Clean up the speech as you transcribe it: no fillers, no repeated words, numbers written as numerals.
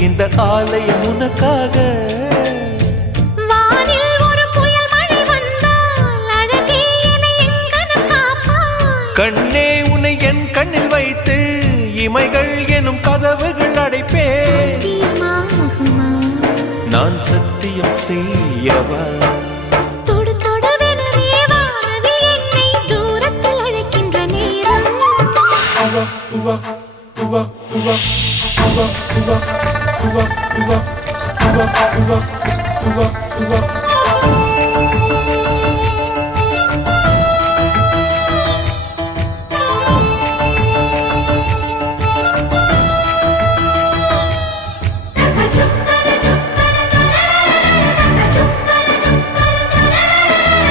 இந்த ஆலயம் உனக்காக. வானில் ஒரு புயல் மழை வந்தால் அழகே என்னை எங்கனம் காப்பாய். கண்ணே உன்னை என் கண்ணில் வைத்து இமைகள் எனும் கதவுகள் அடைப்பேன். சத்தியமாகுமா? நான் சத்தியம் செய்யவா? தொடு தொடுவெனவே வானவில் என்னை தூரத்தில் அழைக்கின்ற நேரம். உவா